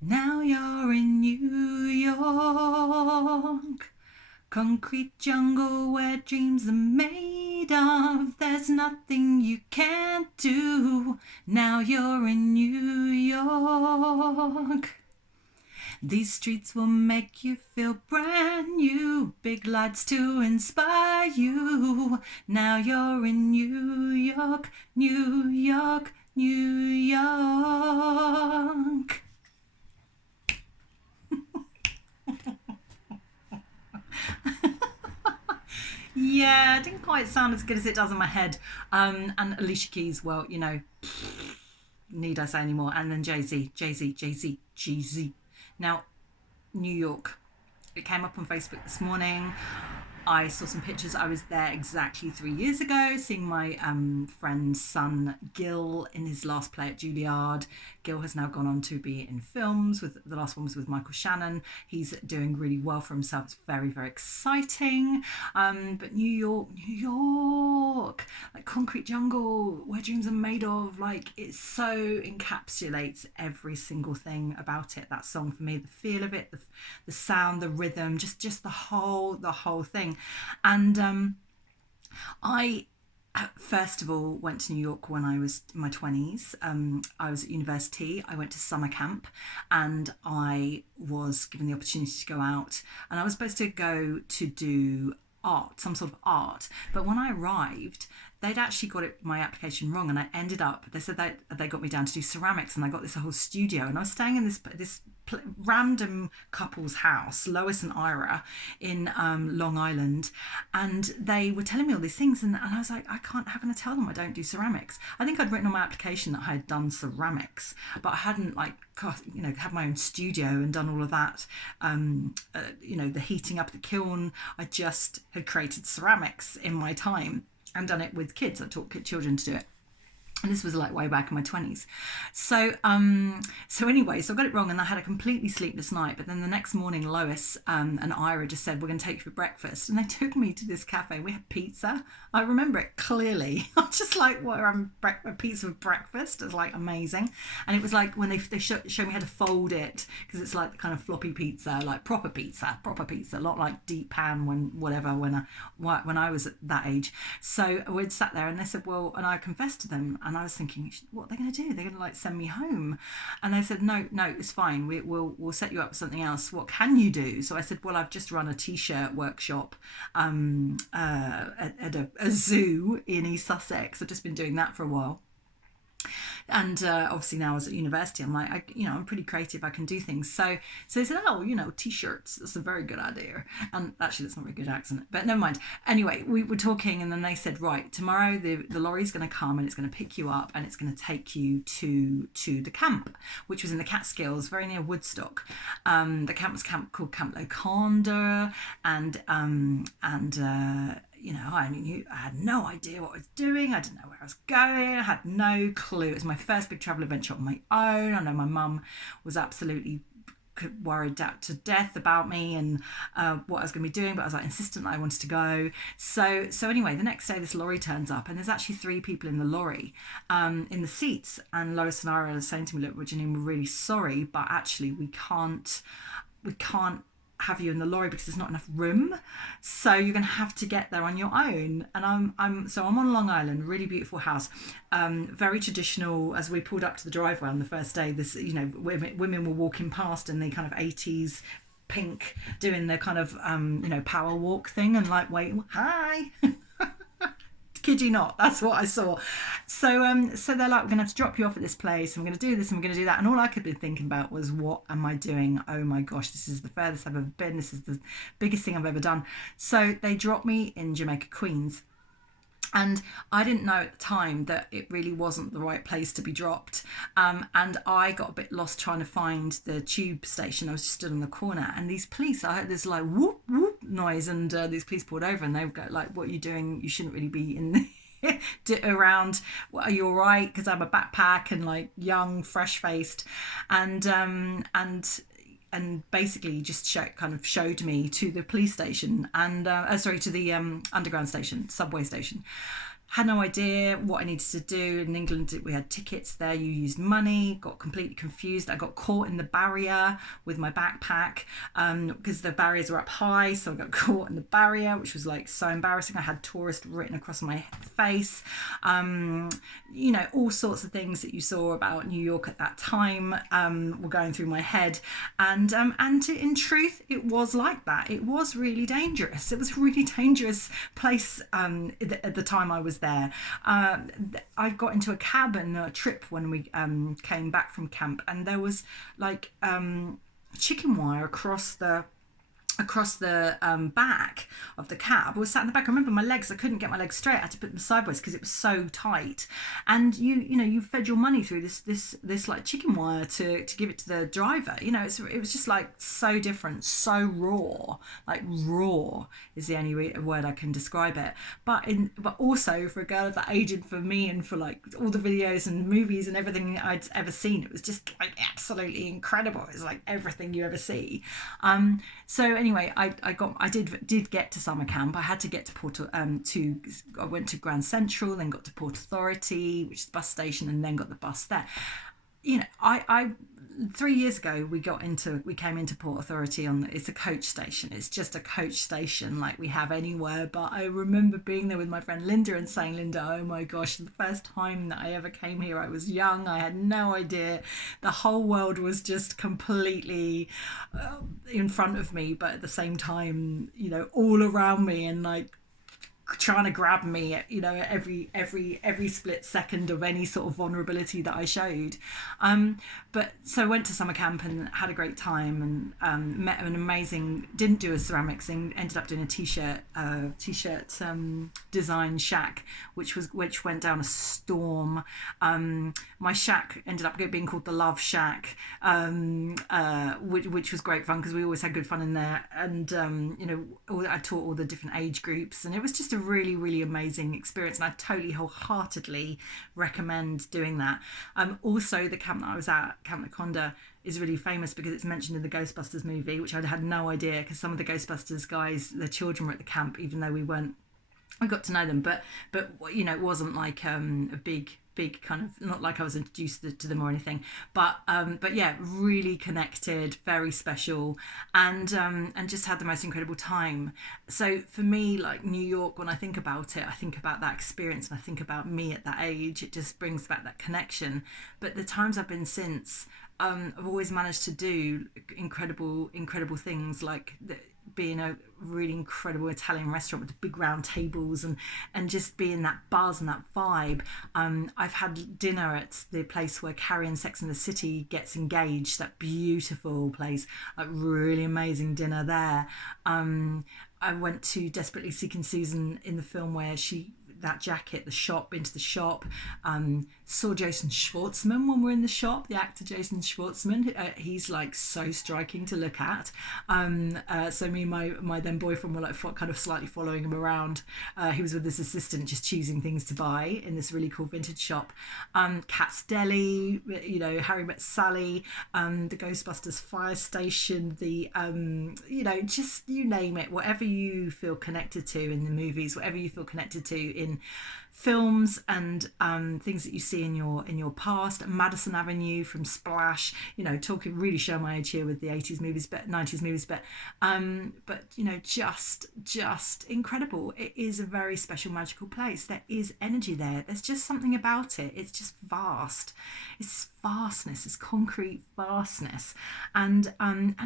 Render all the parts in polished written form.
Now you're in New York. Concrete jungle where dreams are made of. There's nothing you can't do. Now you're in New York. These streets will make you feel brand new. Big lights to inspire you. Now you're in New York, New York, New York. Yeah, it didn't quite sound as good as it does in my head. And Alicia Keys, well, need I say any more? And then Jay Z, Jay Z, Jay Z, Jay Z. Now, New York. It came up on Facebook this morning. I saw some pictures. I was there exactly 3 years ago, seeing my friend's son Gil in his last play at Juilliard. Gil has now gone on to be in films. With the last one was with Michael Shannon. He's doing really well for himself. It's very, very exciting. But New York, New York, like concrete jungle, where dreams are made of. Like it so encapsulates every single thing about it. That song for me, the feel of it, the sound, the rhythm, just the whole thing. And I first of all went to New York when I was in my 20s. I was at university. I went to summer camp and I was given the opportunity to go out, and I was supposed to go to do art, some sort of art. But when I arrived, they'd actually got my application wrong, and I ended up. They said that they got me down to do ceramics, and I got this whole studio, and I was staying in this random couple's house, Lois and Ira, in Long Island, and they were telling me all these things, and I was like, I can't. How can I tell them I don't do ceramics? I think I'd written on my application that I had done ceramics, but I hadn't had my own studio and done all of that. The heating up the kiln. I just had created ceramics in my time and done it with kids. I taught children to do it. And this was like way back in my 20s. So anyway, so I got it wrong and I had a completely sleepless night. But then the next morning, Lois and Ira just said, we're going to take you for breakfast. And they took me to this cafe. We had pizza. I remember it clearly. I was just like, what, I'm a pizza for breakfast? It's like amazing. And it was like when they showed me how to fold it, because it's like the kind of floppy pizza, like proper pizza, not like deep pan when I was at that age. So we'd sat there and they said, well, and I confessed to them. And I was thinking, what are they going to do? They're going to like send me home. And they said, no, it's fine. We'll set you up with something else. What can you do? So I said, well, I've just run a t-shirt workshop at a zoo in East Sussex. I've just been doing that for a while. And obviously now I was at university, I'm like, I'm pretty creative. I can do things. So they said, oh, t-shirts. That's a very good idea. And actually, that's not a very good accent, but never mind. Anyway, we were talking, and then they said, right, tomorrow the lorry's going to come and it's going to pick you up and it's going to take you to the camp, which was in the Catskills, very near Woodstock. The camp was called Camp Loconda, and I had no idea what I was doing. I didn't know where I was going. I had no clue. It was my first big travel adventure on my own. I know my mum was absolutely worried to death about me and what I was going to be doing, but I was like insistent that I wanted to go. So anyway, the next day this lorry turns up, and there's actually 3 people in the lorry in the seats. And Lois and I are saying to me, look, Janine, we're really sorry, but actually we can't have you in the lorry because there's not enough room, so you're going to have to get there on your own. And I'm on Long Island, really beautiful house, very traditional. As we pulled up to the driveway on the first day, this women were walking past in the kind of 80s pink, doing the kind of power walk thing, and like, wait, hi. Kid you not, that's what I saw. So they're like, we're gonna have to drop you off at this place, and we're gonna do this and we're gonna do that. And all I could be thinking about was, what am I doing? Oh my gosh, this is the furthest I've ever been. This is the biggest thing I've ever done. So they dropped me in Jamaica, Queens. And I didn't know at the time that it really wasn't the right place to be dropped. And I got a bit lost trying to find the tube station. I was just stood on the corner, and these police, I heard this like whoop, whoop noise, and these police pulled over, and they would go like, what are you doing? You shouldn't really be in around. Are you all right? Because I have a backpack and like young, fresh-faced. And basically just showed me to the police station and to the underground station, subway station. had no idea what I needed to do. In England, we had tickets there. You used money. Got completely confused. I got caught in the barrier with my backpack because the barriers were up high. So I got caught in the barrier, which was like so embarrassing. I had tourist written across my face. You know, all sorts of things that you saw about New York at that time were going through my head. And in truth, it was like that. It was really dangerous. It was a really dangerous place at the time I was there. I got into a cab and a trip when we came back from camp, and there was like chicken wire across the back of the cab. I was sat in the back. I remember my legs, I couldn't get my legs straight. I had to put them sideways because it was so tight. And you fed your money through this like chicken wire to give it to the driver. You know, it was just like so different, so raw. Like raw is the only word I can describe it. But also for a girl of that age, and for me, and for like all the videos and movies and everything I'd ever seen, it was just like absolutely incredible. It was like everything you ever see. So anyway, I did get to summer camp. I had to get to I went to Grand Central, then got to Port Authority, which is the bus station, and then got the bus there. You know, I 3 years ago we came into Port Authority it's a coach station. It's just a coach station like we have anywhere. But I remember being there with my friend Linda and saying, Linda, oh my gosh, the first time that I ever came here, I was young. I had no idea. The whole world was just completely in front of me, but at the same time, you know, all around me, and like trying to grab me, you know, every split second of any sort of vulnerability that I showed. But so I went to summer camp and had a great time, and met an amazing, didn't do a ceramics thing, ended up doing a t-shirt design shack, which went down a storm. My shack ended up being called the Love Shack, which was great fun because we always had good fun in there. And you know, I taught all the different age groups, and it was just a really, really amazing experience, and I totally wholeheartedly recommend doing that. Also, the camp that I was at, Camp Naconda, is really famous because it's mentioned in the Ghostbusters movie, which I had no idea, because some of the Ghostbusters guys, their children were at the camp, even though I got to know them, but you know, it wasn't like a big kind of, not like I was introduced to them or anything, but yeah, really connected, very special, and just had the most incredible time. So for me, like New York, when I think about it, I think about that experience, and I think about me at that age. It just brings back that connection. But the times I've been since, I've always managed to do incredible things, like being a really incredible Italian restaurant with the big round tables, and just being that buzz and that vibe. I've had dinner at the place where Carrie in Sex and the City gets engaged, that beautiful place, like really amazing dinner there. I went to Desperately Seeking Susan in the film, where that jacket, into the shop, saw Jason Schwartzman when we're in the shop, the actor Jason Schwartzman. He's like so striking to look at. So me and my then boyfriend were like kind of slightly following him around. He was with his assistant, just choosing things to buy in this really cool vintage shop. Cat's Deli, you know, Harry Met Sally, the Ghostbusters fire station, the you know, just you name it, whatever you feel connected to in the movies, whatever you feel connected to in films, and things that you see in your past. Madison Avenue from Splash, you know, really show my age here with the 80s movies, but 90s movies, but you know, just incredible. It is a very special, magical place. There is energy there. There's just something about it. It's just vast. It's vastness, it's concrete vastness, and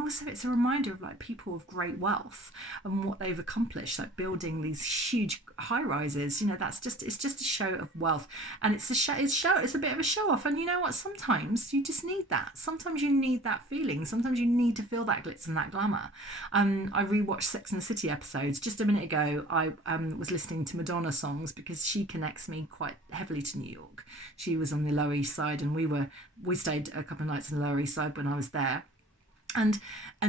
also it's a reminder of like people of great wealth and what they've accomplished, like building these huge high rises. You know, it's just a show of wealth, and it's a bit of a show off. And you know what, sometimes you just need that. Sometimes you need that feeling. Sometimes you need to feel that glitz and that glamour. I rewatched Sex and the City episodes just a minute ago. I was listening to Madonna songs because she connects me quite heavily to New York. She was on the Lower East Side, and we stayed a couple of nights in the Lower East Side when I was there. And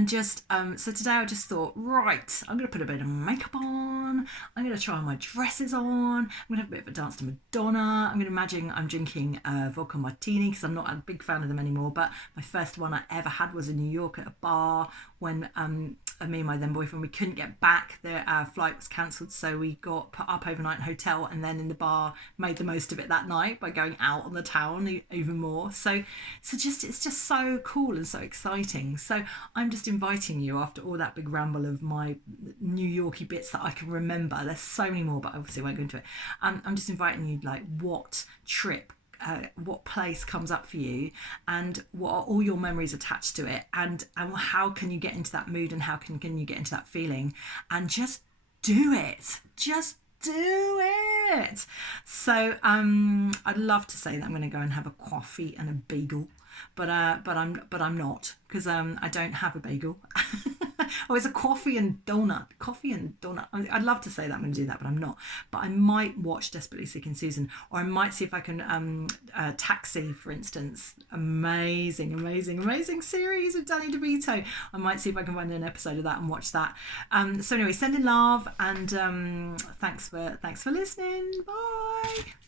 just so today I just thought, right, I'm going to put a bit of makeup on, I'm going to try on my dresses on, I'm going to have a bit of a dance to Madonna, I'm going to imagine I'm drinking vodka martini, because I'm not a big fan of them anymore, but my first one I ever had was in New York at a bar when me and my then boyfriend, we couldn't get back. Our flight was cancelled, so we got put up overnight in a hotel, and then in the bar made the most of it that night by going out on the town even more. So just it's just so cool and so exciting. So I'm just inviting you, after all that big ramble of my New Yorky bits that I can remember. There's so many more, but obviously I won't go into it. I'm just inviting you, like, what trip, what place comes up for you, and what are all your memories attached to it, and how can you get into that mood, and how can you get into that feeling, and just do it. Just do it. So I'd love to say that I'm going to go and have a coffee and a bagel, but I'm not, because I don't have a bagel. Oh, it's a coffee and donut. I'd love to say that I'm going to do that, but I'm not. But I might watch Desperately Seeking Susan, or I might see if I can Taxi, for instance. Amazing series with Danny DeVito. I might see if I can find an episode of that and watch that. So anyway, send in love, and thanks for listening. Bye.